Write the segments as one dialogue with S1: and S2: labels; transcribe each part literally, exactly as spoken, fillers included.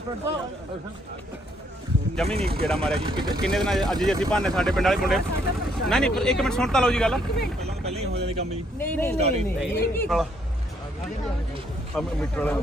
S1: ਜਮੀ ਨਹੀਂ ਕਿਹੜਾ ਮਾਰਿਆ ਜੀ ਕਿੰਨੇ ਦਿਨ ਅੱਜ ਜੀ ਅਸੀਂ ਭਾਨੇ ਸਾਡੇ ਪਿੰਡ ਵਾਲੇ ਮੁੰਡੇ ਨਹੀਂ ਨਹੀਂ ਇੱਕ ਮਿੰਟ ਸੁਣ ਤਾਂ ਲਓ ਜੀ ਗੱਲ ਪਹਿਲਾਂ ਪਹਿਲਾਂ ਹੀ ਹੋ ਜਾਂਦੀ ਕੰਮ ਜੀ
S2: ਨਹੀਂ ਨਹੀਂ ਨਹੀਂ ਨਹੀਂ
S3: ਆ ਮੀਟਰ ਵਾਲਾ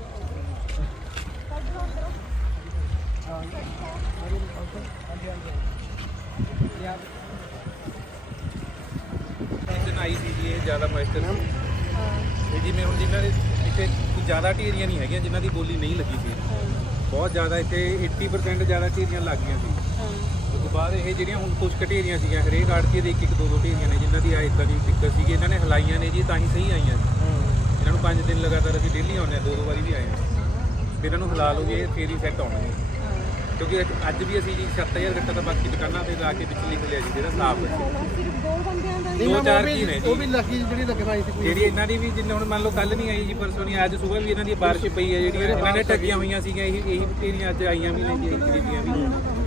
S4: ਦਿਨ ਆਈ ਸੀ ਜੀ ਇਹ ਜ਼ਿਆਦਾ ਮੋਇਸਚਰ ਸੀ ਇਹ ਜਿਵੇਂ ਹੁਣ ਜਿਨ੍ਹਾਂ ਦੇ ਇੱਥੇ ਕੋਈ ਜ਼ਿਆਦਾ ਢੇਰੀਆਂ ਨਹੀਂ ਹੈਗੀਆਂ ਜਿਨ੍ਹਾਂ ਦੀ ਬੋਲੀ ਨਹੀਂ ਲੱਗੀ ਸੀ ਬਹੁਤ ਜ਼ਿਆਦਾ ਇੱਥੇ ਅੱਸੀ ਪਰਸੈਂਟ ਜ਼ਿਆਦਾ ਢੇਰੀਆਂ ਲੱਗ ਗਈਆਂ ਸੀ ਉਸ ਤੋਂ ਬਾਅਦ ਇਹ ਜਿਹੜੀਆਂ ਹੁਣ ਕੁਝ ਢੇਰੀਆਂ ਸੀਗੀਆਂ ਹਰੇਕ ਆੜਤੀ ਦੇ ਇੱਕ ਇੱਕ ਦੋ ਦੋ ਢੇਰੀਆਂ ਨੇ ਜਿਨ੍ਹਾਂ ਦੀ ਆ ਇੱਦਾਂ ਦੀ ਦਿੱਕਤ ਸੀਗੀ ਇਹਨਾਂ ਨੇ ਹਲਾਈਆਂ ਨੇ ਜੀ ਤਾਂ ਹੀ ਸਹੀ ਆਈਆਂ ਇਹਨਾਂ ਨੂੰ ਪੰਜ ਦਿਨ ਲਗਾਤਾਰ ਅਸੀਂ ਡੇਲੀ ਆਉਂਦੇ ਹਾਂ ਦੋ ਦੋ ਵਾਰੀ ਵੀ ਆਏ ਹਾਂ ਫਿਰ ਇਹਨਾਂ ਨੂੰ ਹਲਾ ਲਓਗੇ ਫੇਰ ਹੀ ਸੈੱਟ ਆਉਣਗੇ ਕਿਉਂਕਿ ਅੱਜ ਵੀ ਅਸੀਂ ਜੀ ਸੱਤ ਹਜ਼ਾਰ ਗੱਟਾ ਤਾਂ ਬਾਕੀ ਦੁਕਾਨਾਂ ਤੇ ਲਾ ਕੇ ਵਿੱਚ ਲਿਖ ਲਿਆ ਜੀ ਜਿਹੜਾ ਸਾਫ਼ ਹੈ ਦੋ ਚਾਰ ਕੀ ਨੇ
S3: ਉਹ ਵੀ ਲੱਗੀ ਜਿਹੜੀ ਲੱਗਣਾ ਸੀ
S4: ਜਿਹੜੀ ਇਹਨਾਂ ਦੀ ਵੀ ਜਿੰਨੇ ਹੁਣ ਮੰਨ ਲਓ ਕੱਲ ਨਹੀਂ ਆਈ ਜੀ ਪਰਸੋਂ ਨਹੀਂ ਅੱਜ ਸਵੇਰ ਵੀ ਇਹਨਾਂ ਦੀ ਬਾਰਿਸ਼ ਪਈ ਹੈ ਜਿਹੜੀਆਂ ਇਹਨਾਂ ਨੇ ਠੱਗੀਆਂ ਹੋਈਆਂ ਸੀਗੀਆਂ ਇਹੀ ਇਹੀ ਢੇਰੀਆਂ ਅੱਜ ਆਈਆਂ ਵੀ ਨੇ ਜੀ ਇਹੀ ਖਰੀਦੀਆਂ ਵੀ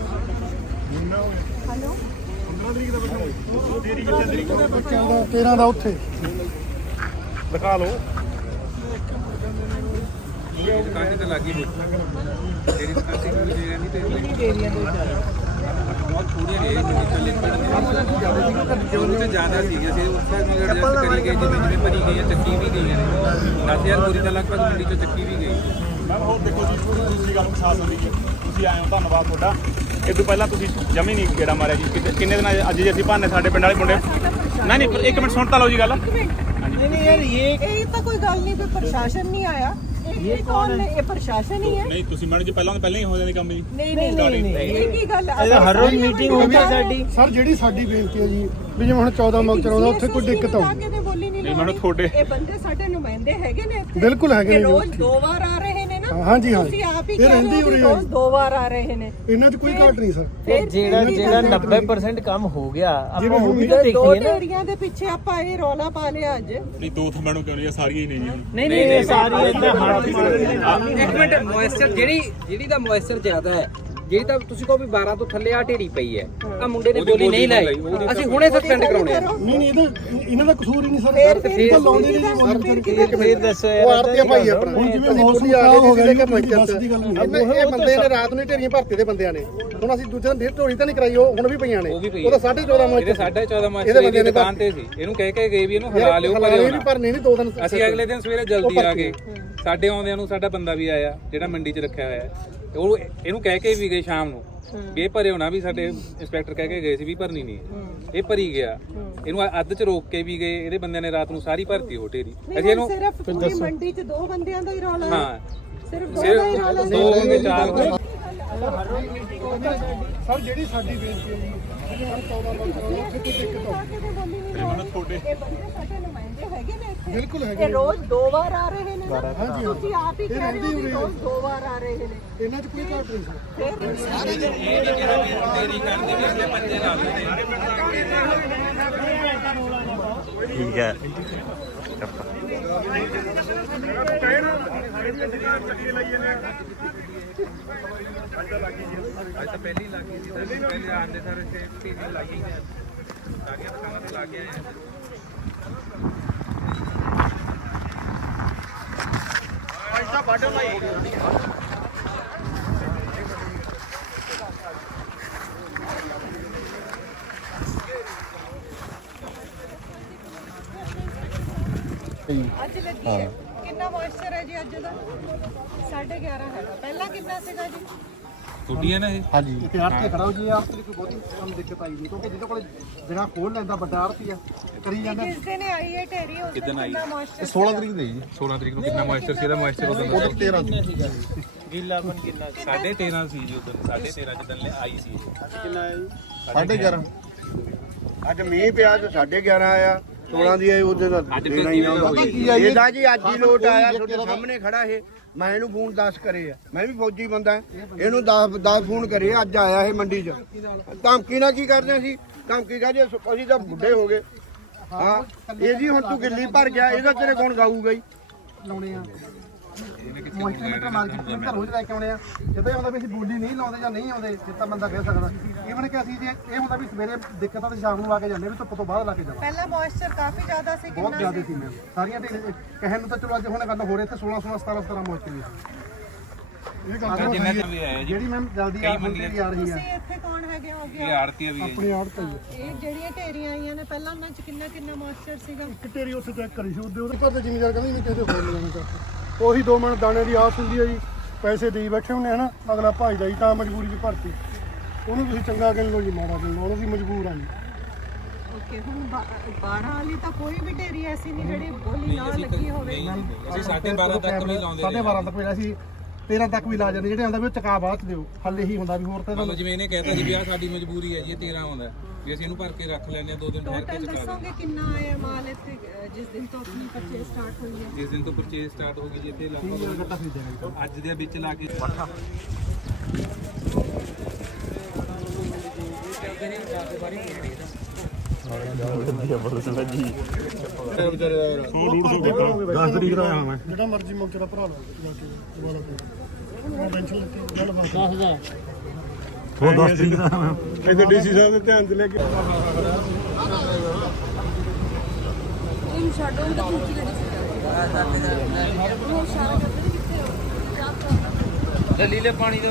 S2: ਹੈਲੋ
S3: ਪੰਦਰਾਂ ਤਰੀਕ ਦਾ ਬੱਚਾ ਦਾ ਤੇਰਾਂ ਦਾ ਉੱਥੇ ਦਿਖਾ ਲਓ
S4: ਦੁਕਾਨ ਤੇ ਲੱਗੀ ਹੋਈ ਜਿਹੜੀ ਦੁਕਾਨ ਤੇ ਵੀ ਦੇ ਨਹੀਂ ਤੇ ਏਰੀਆ ਦੇ ਬਹੁਤ ਥੋੜੀਆਂ ਨੇ ਜਿਹੜੇ ਲਿਖਣ ਦੇ ਵਿੱਚ ਜ਼ਿਆਦਾ ਸੀਗੇ ਅਸੀਂ ਉਸ ਸਾਈਡ ਨਾਲ ਐਡਜਸਟ ਕਰੀ ਗਏ ਜਿਵੇਂ ਜਿਵੇਂ ਭਰੀ ਗਈਆਂ ਚੱਕੀ ਵੀ ਗਈਆਂ ਨੇ ਦਸ ਹਜ਼ਾਰ ਬੋਰੀ ਦਾ ਲਗਭਗ ਮੰਡੀ ਚੋਂ ਚੱਕੀ ਵੀ ਗਈ
S1: ਮੈਂ ਹੋਰ ਦੇਖੋ ਜੀ ਦੂਸਰੀ ਗੱਲ ਪ੍ਰਸ਼ਾਸਨ ਦੀ ਤੁਸੀਂ ਆਏ ਹੋ ਧੰਨਵਾਦ ਤੁਹਾਡਾ ਇਹ ਤੋਂ ਪਹਿਲਾਂ ਤੁਸੀਂ ਜਮੀ ਨਹੀਂ ਕਿਹੜਾ ਮਾਰਿਆ ਜੀ ਕਿੰਨੇ ਦਿਨ ਅੱਜ ਜੀ ਅਸੀਂ ਭਾਨੇ ਸਾਡੇ ਪਿੰਡ ਵਾਲੇ ਮੁੰਡੇ ਨਹੀਂ ਨਹੀਂ ਇੱਕ ਮਿੰਟ ਸੁਣ ਤਾਂ ਲਓ ਜੀ ਗੱਲ
S2: नहीं नहीं यार ये ये तो कोई गल नहीं कोई प्रशासन नहीं आया ये कौन है ये प्रशासन ही है
S1: ਨਹੀਂ ਤੁਸੀਂ ਮੈਡਮ ਜੀ ਪਹਿਲਾਂ ਪਹਿਲਾਂ ਹੀ ਹੋ ਜਾਂਦੀ ਕੰਮ ਜੀ
S2: नहीं नहीं नहीं ये की गल
S3: ਹਰ ਰੋਜ਼ ਮੀਟਿੰਗ ਹੁੰਦੀ ਹੈ ਸਾਡੀ ਸਰ ਜਿਹੜੀ ਸਾਡੀ ਬੇਨਤੀ ਹੈ ਜੀ ਵੀ ਜਿਵੇਂ ਹੁਣ ਚੌਦਾਂ ਮੌਕਰ ਆਉਂਦਾ ਉੱਥੇ ਕੋਈ ਦਿੱਕਤ ਆਉਂਦੀ
S1: ਨਹੀਂ ਮੈਨੂੰ ਤੁਹਾਡੇ
S2: ਇਹ ਬੰਦੇ ਸਾਡੇ ਨੁਮਾਇੰਦੇ ਹੈਗੇ ਨੇ ਇੱਥੇ
S3: ਬਿਲਕੁਲ ਹੈਗੇ ਨੇ
S2: ਰੋਜ਼ ਦੋ ਵਾਰ ਆ ਰਹੇ ਨੇ ਨਾ
S3: ਹਾਂਜੀ ਹਾਂ
S2: ਤੁਸੀਂ ਆਪ ਹੀ
S3: ਇਹ
S2: ਕਹਿ
S3: ਰਹਿੰਦੀ
S2: ਰਹੇ ਹੋ
S3: ਉਰੇ
S2: ਕਿ ਰੋਜ਼ ਦੋ ਵਾਰ ਆ ਰਹੇ ਨੇ
S3: ਇਹਨਾਂ 'ਚ ਕੋਈ ਘਾਟ ਨਹੀਂ ਸਰ
S2: ਫਿਰ
S5: ਜਿਹੜਾ ਜਿਹੜਾ ਨੱਬੇ ਪਰਸੈਂਟ ਕੰਮ ਹੋ ਗਿਆ ਆਪਾਂ ਉਹ ਵੀ ਤਾਂ
S2: ਦੋ
S5: ਦੇਖੀਏ ਨਾ
S2: ਢੇਰੀਆਂ ਦੇ ਪਿੱਛੇ ਆਪਾਂ ਇਹ ਰੌਲਾ ਪਾ ਲਿਆ ਅੱਜ
S1: ਨਹੀਂ ਦੋ ਥੰਬਾਂ ਨੂੰ ਕਿਉਂ ਨਹੀਂ ਸਾਰੀਆਂ ਹੀ ਨੇ ਜੀ ਹੁਣ
S5: ਨਹੀਂ ਨਹੀਂ ਸਾਰੀ ਇਦਾਂ ਹੱਥ
S6: ਇੱਕ ਮਿੰਟ ਮੋਇਸਚਰ ਜਿਹੜੀ ਜਿਹੜੀ ਦਾ ਮੋਇਸਚਰ ਜ਼ਿਆਦਾ ਹੈ ਜਿਹੜੀ ਤਾਂ ਤੁਸੀਂ ਕਹੋ ਵੀ ਬਾਰਾਂ ਤੋਂ ਥੱਲੇ ਆ ਢੇਰੀ ਪਈ ਹੈ ਆ ਮੁੰਡੇ ਨੇ ਬੋਲੀ ਨਹੀਂ ਲਾਈ ਅਸੀਂ ਹੁਣੇ ਸਸਪੈਂਡ ਕਰਾਉਣੇ ਆ
S3: ਨਹੀਂ ਨਹੀਂ ਇਹਦਾ ਇਹਨਾਂ ਦਾ ਕਸੂਰ ਹੀ ਨਹੀਂ ਸਰ ਇਹ ਤਾਂ ਲਾਉਂਦੇ ਨੇ ਜੀ ਮੋਹਰ
S5: ਇੱਕ ਫੇਰ ਦੱਸੋ
S3: ਉਹ ਆਰਤੀ ਭਾਈ ਆਪਣਾ ਹੁਣ ਜਿਵੇਂ ਮੌਸਮ ਖਰਾਬ ਹੋ ਗਿਆ ਜੀ ਪੰਚਾਇਤ ਦੀ ਗੱਲ ਨਹੀਂ ਇਹ ਬੰਦੇ ਨੇ ਰਾਤ ਨੂੰ ਢੇਰੀਆਂ ਭਰਤੀ ਦੇ ਬੰਦਿਆਂ ਨੇ ਹੁਣ ਅਸੀਂ ਦੂਜੇ ਦਿਨ ਢੇਰ ਢੋਰੀ ਤਾਂ ਨਹੀਂ ਕਰਾਈ ਉਹ ਹੁਣ ਵੀ ਪਈਆਂ ਨੇ ਉਹ ਤਾਂ ਸਾਢੇ ਚੌਦਾਂ ਮਾਰਚ
S4: ਇਹਦੇ ਸਾਢੇ ਚੌਦਾਂ ਮਾਰਚ ਦੀ ਦੁਕਾਨ ਤੇ ਸੀ ਇਹਨੂੰ ਕਹਿ ਕੇ ਗਏ ਵੀ ਇਹਨੂੰ ਹਲਾ ਲਿਓ ਪਰ
S3: ਇਹ ਵੀ ਭਰਨੇ ਨਹੀਂ ਦੋ ਦਿਨ
S4: ਅਸੀਂ ਅਗਲੇ ਦਿਨ ਸਵੇਰੇ ਜਲਦੀ ਆ ਗਏ ਸਾਡੇ ਆਉਂਦਿਆਂ ਨੂੰ ਸਾਡਾ ਬੰਦਾ ਵੀ ਆਇਆ ਜਿਹੜਾ ਮੰਡੀ 'ਚ ਰੱਖਿਆ ਹੋਇਆ ਉਹ ਇਹਨੂੰ ਕਹਿ ਕੇ ਵੀ ਗਏ ਸ਼ਾਮ ਨੂੰ ਵੀ ਇਹ ਭਰੇ ਹੋਣਾ ਵੀ ਸਾਡੇ ਇੰਸਪੈਕਟਰ ਕਹਿ ਕੇ ਗਏ ਸੀ ਵੀ ਭਰਨੀ ਨਹੀਂ ਇਹ ਭਰੀ ਗਿਆ ਇਹਨੂੰ ਅੱਧ 'ਚ ਰੋਕ ਕੇ ਵੀ ਗਏ ਇਹਦੇ ਬੰਦਿਆਂ ਨੇ ਰਾਤ ਨੂੰ ਸਾਰੀ ਭਰਤੀ ਹੋ ਢੇਰੀ ਅਸੀਂ ਇਹਨੂੰ
S2: ਸਿਰਫ ਪੂਰੀ ਮੰਡੀ 'ਚ ਦੋ ਬੰਦਿਆਂ ਦਾ ਹੀ ਰੌਲਾ ਹੈ
S4: ਹਾਂ
S2: ਸਿਰਫ ਦੋ ਦਾ ਹੀ ਰੌਲਾ
S4: ਦੋ ਹੋਗੇ ਚਾਰ
S3: ਸਰ ਜਿਹੜੀ ਸਾਡੀ ਬੇਨਤੀ ਹੈ ਜੀ ਹਰ ਚੌਦਾਂ ਮੌਕਰ ਉੱਥੇ ਕੋਈ ਦਿੱਕਤ ਆਉਂਦੀ
S1: ਮੈਨੂੰ ਤੁਹਾਡੇ
S2: ਇਹ ਬੰਦੇ ਸਾਡੇ ਨੁਮਾਇੰਦੇ ਹੈਗੇ ਨੇ ਇੱਥੇ
S3: ਬਿਲਕੁਲ ਹੈਗੇ
S2: ਇਹ ਰੋਜ਼ ਦੋ ਵਾਰ ਆ ਰਹੇ ਨੇ ਨਾ
S3: ਹਾਂਜੀ
S2: ਤੁਸੀਂ ਆਪ ਹੀ ਕਹਿ ਰਹੇ ਹੋ ਕਿ ਰੋਜ਼ ਦੋ ਵਾਰ ਆ ਰਹੇ ਨੇ
S3: ਇਹਨਾਂ 'ਚ ਕੋਈ ਘਾਟ ਨਹੀਂ ਸਰ
S2: ਫਿਰ
S5: ਠੀਕ ਹੈ
S4: ਅੱਜ ਤਾਂ ਪਹਿਲੀ ਲੱਗੀ ਸੀ ਪਹਿਲੇ ਆਂਦੇ ਸਾਰੇ ਸੇਫਟੀ ਦੀ ਲੱਗੀ ਹੈ ਸਾਰੀਆਂ ਦੁਕਾਨਾਂ ਤੇ ਲੱਗ ਗਏ
S1: ਪੈਸਾ ਵੱਢ ਲਾਈ
S2: ਅੱਜ ਲੱਗੀ ਹੈ ਕਿੰਨਾ ਮੋਇਸਚਰ ਹੈ ਜੀ ਅੱਜ ਦਾ ਸਾਢੇ ਗਿਆਰਾਂ ਹੈਗਾ ਪਹਿਲਾਂ ਕਿੰਨਾ ਸੀਗਾ ਜੀ
S4: ਟੁੱਟੀਆਂ ਨਾ ਇਹ
S3: ਹਾਂਜੀ ਇਤਿਹਾਸ ਤੇ ਖੜਾ ਹੋ ਜੀ ਆਪ ਤੇ ਕੋਈ ਬਹੁਤੀ ਕੰਮ ਦਿੱਕਤ ਆਈ ਨਹੀਂ ਕਿਉਂਕਿ ਜਿਹਦੇ ਕੋਲ ਜਿਹੜਾ ਖੋਲ ਲੈਂਦਾ ਵੱਡਾ ਆੜਤੀ ਆ ਕਰੀ ਜਾਂਦਾ
S2: ਕਿਸ ਦਿਨ ਆਈ ਹੈ ਢੇਰੀ ਉਸ ਦਿਨ ਕਿੰਨਾ ਮੋਇਸਚਰ
S3: ਸੋਲਾਂ ਤਰੀਕ ਦੇ ਜੀ
S4: ਸੋਲਾਂ ਤਰੀਕ ਨੂੰ ਕਿੰਨਾ ਮੋਇਸਚਰ ਸੀ ਇਹਦਾ ਮੋਇਸਚਰ ਉਦੋਂ
S3: ਤੇਰਾਂ
S5: ਗੀਲਾਪਨ ਕਿੰਨਾ
S4: ਸਾਢੇ ਤੇਰਾਂ ਸੀ ਜੀ ਉਦੋਂ ਸਾਢੇ ਤੇਰਾਂ ਜਦੋਂ ਆਈ ਸੀ
S5: ਕਿੰਨਾ ਹੈ
S3: ਸਾਢੇ ਗਿਆਰਾਂ ਅੱਜ ਮੀਂਹ ਪਿਆ ਤੇ ਸਾਢੇ ਗਿਆਰਾਂ ਆਇਆ ਸੋਲਾਂ ਦੀ ਆਈ ਉਹਦੇ ਦਾ ਦੇਣਾ ਹੀ ਆਉਂਦਾ ਇਹਦਾ ਜੀ ਅੱਜ ਹੀ ਲੋਟ ਆਇਆ ਤੁਹਾਡੇ ਸਾਹਮਣੇ ਖੜਾ ਇਹ ਮੈਂ ਇਹਨੂੰ ਫੋਨ ਦਸ ਕਰੇ ਆ ਮੈਂ ਵੀ ਫੌਜੀ ਬੰਦਾ ਇਹਨੂੰ ਦਸ ਦਸ ਫੋਨ ਕਰੇ ਅੱਜ ਆਇਆ ਇਹ ਮੰਡੀ 'ਚ ਧਮਕੀ ਨਾਲ ਕੀ ਕਰਦੇ ਸੀ ਧਮਕੀ ਕਹਦੇ ਅਸੀਂ ਤਾਂ ਬੁੱਢੇ ਹੋ ਗਏ ਹਾਂ ਇਹ ਜੀ ਹੁਣ ਤੂੰ ਗਿੱਲੀ ਭਰ ਗਿਆ ਇਹਦਾ ਤੇਰੇ ਕੋਣ ਗਾਊਗਾ ਹੀ ਲਾਉਣੇ ਆ ਮੋਇਸਚਰ ਮਾਰਕੀਟ ਤੋਂ ਘਰੋਂ ਲੈ ਕੇ ਆਉਣੇ ਆ ਜਦੋਂ ਇਹ ਹੁੰਦਾ ਵੀ ਅਸੀਂ ਬੋਲੀ ਨਹੀਂ ਲਾਉਂਦੇ ਜਾਂ ਨਹੀਂ ਆਉਂਦੇ ਜਿੱਤਾ ਬੰਦਾ ਕਹਿ ਸਕਦਾ ਇਵਨ ਕਿ ਅਸੀਂ ਜੇ ਇਹ ਹੁੰਦਾ ਵੀ ਸਵੇਰੇ ਦਿੱਕਤ ਆ ਤੇ ਸ਼ਾਮ ਨੂੰ ਆ ਕੇ ਜਾਂਦੇ ਵੀ ਧੁੱਪ ਤੋਂ ਬਾਅਦ ਲਾ ਕੇ ਜਾਵਾਂ
S2: ਪਹਿਲਾਂ ਮੋਇਸਚਰ ਕਾਫੀ ਜ਼ਿਆਦਾ ਸੀ
S3: ਬਹੁਤ
S2: ਕਿੰਨਾ
S3: ਜ਼ਿਆਦਾ ਸੀ ਮੈਂ ਸਾਰੀਆਂ ਤੇ ਕਹਿਣ ਨੂੰ ਤਾਂ ਚਲੋ ਅੱਜ ਹੁਣ ਗੱਲ ਹੋ ਰਹੀ ਤੇ ਸੋਲਾਂ ਸੋਲਾਂ ਸਤਾਰਾਂ ਸਤਾਰਾਂ ਮੋਇਸਚਰ
S7: ਇਹ ਗੱਲ
S4: ਜਿੰਨਾ ਚਿਰ ਵੀ ਆਇਆ ਜੀ
S7: ਜਿਹੜੀ ਮੈਮ ਜਲਦੀ
S4: ਕਈ
S7: ਆ
S4: ਮੰਡੀਆਂ
S7: ਰਹੀ ਆ ਰਹੀ
S2: ਤੁਸੀਂ ਇੱਥੇ ਕੌਣ ਹੈਗੇ ਹੋ
S4: ਇਹ
S2: ਗਿਆ
S4: ਆੜਤੀ ਵੀ ਹੈ
S7: ਆਪਣੀ ਆੜਤ ਹੈ
S2: ਇਹ ਜਿਹੜੀਆਂ ਢੇਰੀਆਂ ਆਈਆਂ ਨੇ ਪਹਿਲਾਂ ਉਹਨਾਂ ਚ ਕਿੰਨਾ ਕਿੰਨਾ ਮੋਇਸਚਰ ਸੀਗਾ
S7: ਇੱਕ ਢੇਰੀ ਉੱਥੇ ਚੈੱਕ ਕਰੀ ਸੀ ਉਹਦੇ ਉਹਦੇ ਪਰ ਤੇ ਜ਼ਿਮੀਦਾਰ ਕਹਿੰਦੇ ਵੀ ਕਿਸੇ ਹੋਰ ਲੈ ਜਾਣਾ ਚਾਹੀਦਾ ਉਹੀ ਦੋ ਮਣ ਦਾਣੇ ਦੀ ਆਸ ਹੁੰਦੀ ਹੈ ਜੀ ਪੈਸੇ ਦੇਈ ਬੈਠੇ ਹੁੰਦੇ ਹਨਾ ਅਗਲਾ ਭਜਦਾ ਜੀ ਤਾਂ ਮਜਬੂਰੀ 'ਚ ਭਰਤੀ ਉਹਨੂੰ ਤੁਸੀਂ ਚੰਗਾ ਕਹਿ ਲਓ ਜੀ ਮਾੜਾ ਕਹਿ ਲਓ ਉਹਨੂੰ ਮਜਬੂਰ ਆ ਜੀ
S2: ਓਕੇ ਹੁਣ ਬਾਰਾਂ ਵਾਲੀ ਤਾਂ ਕੋਈ ਵੀ ਢੇਰੀ ਐਸੀ ਨਹੀਂ ਜਿਹੜੀ ਬੋਲੀ ਨਾ ਲੱਗੀ ਹੋਵੇ
S4: ਅਸੀਂ ਸਾਢੇ ਬਾਰਾਂ ਤੱਕ ਵੀ ਲਾਉਂਦੇ
S7: ਸਾਢੇ ਬਾਰਾਂ ਤੱਕ ਵੀ ਅਸੀਂ ਤੇਰਾਂ ਤੱਕ ਵੀ ਲਾ ਜਾਂਦੇ ਜਿਹੜੇ ਆਉਂਦਾ ਵੀ ਉਹ ਚਕਾ ਬਾਅਦ 'ਚ ਦਿਓ ਹੱਲ ਇਹੀ ਹੁੰਦਾ ਵੀ ਹੋਰ ਤਾਂ
S4: ਮਤਲਬ ਜਿਵੇਂ ਇਹਨੇ ਕਹਿਤਾ ਜੀ ਵੀ ਆਹ ਸਾਡੀ ਮਜਬੂਰੀ ਹੈ ਜੀ ਇਹ ਤੇਰਾਂ ਆਉਂਦਾ ਵੀ ਅਸੀਂ ਇਹਨੂੰ ਭਰ ਕੇ ਰੱਖ ਲੈਂਦੇ ਆ ਦੋ ਦਿਨ ਠਹਿਰ ਕੇ
S2: ਟੋਟਲ
S4: ਚੁਕਾ ਦਿੰਦੇ
S2: ਦੱਸੋਗੇ ਕਿੰਨਾ ਆਇਆ ਮਾਲ ਇੱਥੇ ਅਹ, ਜਿਸ ਦਿਨ ਤੋਂ ਆਪਣੀ ਪਰਚੇਸ ਸਟਾਰਟ ਹੋਈ ਹੈ
S4: ਜਿਸ ਦਿਨ ਤੋਂ ਪਰਚੇਸ ਸਟਾਰਟ ਹੋ ਗਈ ਜੀ ਇੱਥੇ ਲਗਭਗ
S7: ਗੱਟਾ ਖਰੀਦਿਆ
S4: ਅੱਜ ਦੇ ਵਿੱਚ ਲਾ ਕੇ
S7: ਦਸ ਤਰੀਕ ਦਾ ਆਇਆ ਮੈਂ ਜਿਹੜਾ ਮਰਜ਼ੀ ਮੌਕੇ ਦਾ ਭਰਾ ਲਓ ਜਾ ਕੇ ਦੁਬਾਰਾ ਤੇ ਉਹ ਬੈਂਚ ਲੈ ਕੇ ਗੱਲ ਬਾਤ ਦਸ ਹਜ਼ਾਰ ਉਹ ਦਸ ਤਰੀਕ ਦਾ ਮੈਂ ਇੱਥੇ ਡੀਸੀ ਸਾਹਿਬ ਦੇ ਧਿਆਨ 'ਚ ਲੈ ਕੇ
S8: ਇਹ ਛੱਡੋ ਤਾਂ ਦੂਜੀ ਗੱਡੀ ਚ ਉਹ ਸਾਰਾ ਕਰਦੇ ਕਿੱਥੇ ਹੋ
S6: ਦਲੀਲੇ ਪਾਣੀ